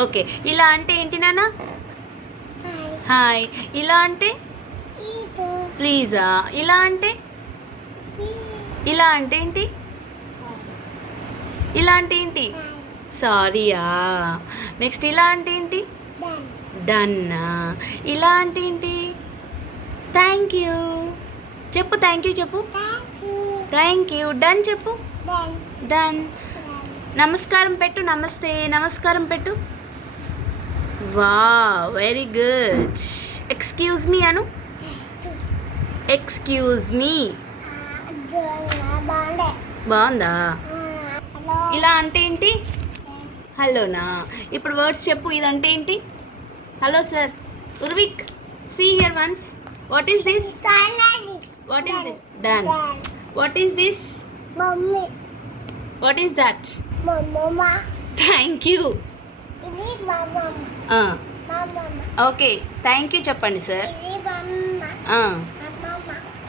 Okay. ఇలా అంటే ఏంటి నాన్న? హాయ్. ఇలా అంటే ప్లీజా? ఇలా అంటే ఏంటి? ఇలా అంటే ఏంటి? సారీయా? నెక్స్ట్ ఇలా అంటే ఏంటి? డన్నా. ఇలా అంటే ఏంటి? థ్యాంక్ యూ చెప్పు. థ్యాంక్ యూ చెప్పు. Thank you. డన్ చెప్పు. డన్. నమస్కారం పెట్టు. నమస్కారం పెట్టు. వా, వెరీ గుడ్. ఎక్స్క్యూజ్ మీ అను. Excuse me. బాగుందా? ఇలా అంటే ఏంటి? హలోనా? ఇప్పుడు వర్డ్స్ చెప్పు. ఇదంటే ఏంటి? Hello sir. Urvik, see here once. What is this? What is this? Done. What is this? Mummy. What is that? మమ్మమ్మ. Thank you. ఇది మమ్మమ్మ. ఓకే, థ్యాంక్ యూ చెప్పండి సార్. ఇది మమ్మ.